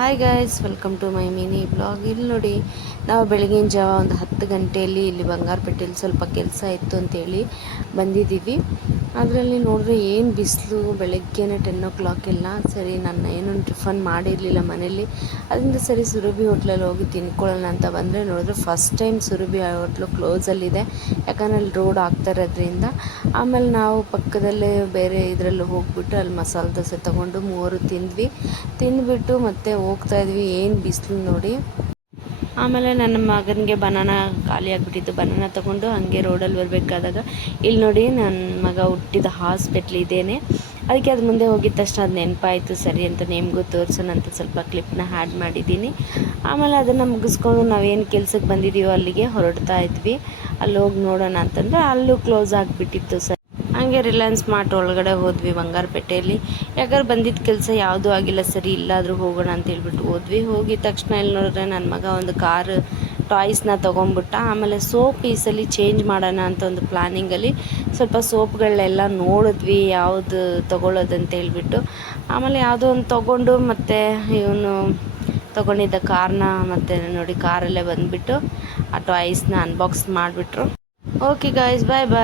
Hi guys, welcome to my mini blog. ಇಲ್ಲಿ ನೋಡಿ, ನಾವು ಬೆಳಗಿನ ಜಾವ ಒಂದು 10 ಗಂಟೆಯಲ್ಲಿ ಇಲ್ಲಿ ಬಂಗಾರಪೇಟೆಯಲ್ಲಿ ಸ್ವಲ್ಪ ಕೆಲಸ ಇತ್ತು ಅಂತೇಳಿ ಬಂದಿದ್ದೀವಿ. ಅದರಲ್ಲಿ ನೋಡಿದ್ರೆ ಏನು ಬಿಸಿಲು, ಬೆಳಗ್ಗೆನೇ 10 o'clock ಎಲ್ಲ. ಸರಿ, ನಾನು ಏನೂ ಟಿಫನ್ ಮಾಡಿರಲಿಲ್ಲ ಮನೇಲಿ. ಅದರಿಂದ ಸರಿ ಸುರಭಿ ಹೋಟ್ಲಲ್ಲಿ ಹೋಗಿ ತಿನ್ಕೊಳ್ಳೋಣ ಅಂತ ಬಂದರೆ ನೋಡಿದ್ರೆ ಫಸ್ಟ್ ಟೈಮ್ ಸುರಭಿ ಹೋಟ್ಲು ಕ್ಲೋಸಲ್ಲಿದೆ. ಯಾಕಂದರೆ ಅಲ್ಲಿ ರೋಡ್ ಆಗ್ತಾ ಇರೋದ್ರಿಂದ. ಆಮೇಲೆ ನಾವು ಪಕ್ಕದಲ್ಲೇ ಬೇರೆ ಇದರಲ್ಲಿ ಹೋಗ್ಬಿಟ್ಟು ಅಲ್ಲಿ ಮಸಾಲೆ ದೋಸೆ ತೊಗೊಂಡು ಮೂವರು ತಿಂದ್ಬಿಟ್ಟು ಮತ್ತೆ ಹೋಗ್ತಾ ಇದ್ವಿ. ಏನು ಬಿಸಿಲು ನೋಡಿ. ಆಮೇಲೆ ನನ್ನ ಮಗನಿಗೆ ಬನಾನ ಖಾಲಿ ಆಗಿಬಿಟ್ಟಿತ್ತು. ಬನಾನ ತೊಗೊಂಡು ಹಾಗೆ ರೋಡಲ್ಲಿ ಬರಬೇಕಾದಾಗ ಇಲ್ಲಿ ನೋಡಿ, ನನ್ನ ಮಗ ಹುಟ್ಟಿದ ಹಾಸ್ಪಿಟ್ಲ್ ಇದೇನೆ. ಅದಕ್ಕೆ ಅದು ಮುಂದೆ ಹೋಗಿದ ತಕ್ಷಣ ಅದು ನೆನಪಾಯಿತು. ಸರಿ ಅಂತ ನಿಮಗೂ ತೋರಿಸೋಣ ಅಂತ ಸ್ವಲ್ಪ ಕ್ಲಿಪ್ನ ಆ್ಯಡ್ ಮಾಡಿದ್ದೀನಿ. ಆಮೇಲೆ ಅದನ್ನು ಮುಗಿಸ್ಕೊಂಡು ನಾವೇನು ಕೆಲ್ಸಕ್ಕೆ ಬಂದಿದ್ದೀವೋ ಅಲ್ಲಿಗೆ ಹೊರಡ್ತಾ ಇದ್ವಿ. ಅಲ್ಲಿ ಹೋಗಿ ನೋಡೋಣ ಅಂತಂದರೆ ಅಲ್ಲೂ ಕ್ಲೋಸ್ ಆಗಿಬಿಟ್ಟಿತ್ತು. ಸರ್, ಹಾಗೆ ರಿಲಯನ್ಸ್ ಮಾರ್ಟ್ ಒಳಗಡೆ ಹೋದ್ವಿ ಬಂಗಾರಪೇಟೆಯಲ್ಲಿ. ಯಾಕಂದ್ರೆ ಬಂದಿದ್ದ ಕೆಲಸ ಯಾವುದೂ ಆಗಿಲ್ಲ. ಸರಿ, ಇಲ್ಲಾದರೂ ಹೋಗೋಣ ಅಂತ ಹೇಳ್ಬಿಟ್ಟು ಹೋದ್ವಿ. ಹೋಗಿದ ತಕ್ಷಣ ಇಲ್ಲಿ ನೋಡಿದ್ರೆ ನನ್ನ ಮಗ ಒಂದು ಕಾರ್ ಟಾಯ್ಸ್ನ ತೊಗೊಂಡ್ಬಿಟ್ಟ. ಆಮೇಲೆ ಸೋಪ್ ಈ ಸಲ ಚೇಂಜ್ ಮಾಡೋಣ ಅಂತ ಒಂದು ಪ್ಲ್ಯಾನಿಂಗಲ್ಲಿ ಸ್ವಲ್ಪ ಸೋಪ್ಗಳನ್ನೆಲ್ಲ ನೋಡಿದ್ವಿ, ಯಾವುದು ತೊಗೊಳ್ಳೋದಂತ ಹೇಳ್ಬಿಟ್ಟು. ಆಮೇಲೆ ಯಾವುದೋ ಒಂದು ತೊಗೊಂಡು ಮತ್ತು ಇವನು ತೊಗೊಂಡಿದ್ದ ಕಾರ್ನ ಮತ್ತು ನೋಡಿ ಕಾರಲ್ಲೇ ಬಂದುಬಿಟ್ಟು ಆ ಟಾಯ್ಸ್ನ ಅನ್ಬಾಕ್ಸ್ ಮಾಡಿಬಿಟ್ರು. ಓಕೆ ಗಾಯ್ಸ್, ಬಾಯ್ ಬಾಯ್.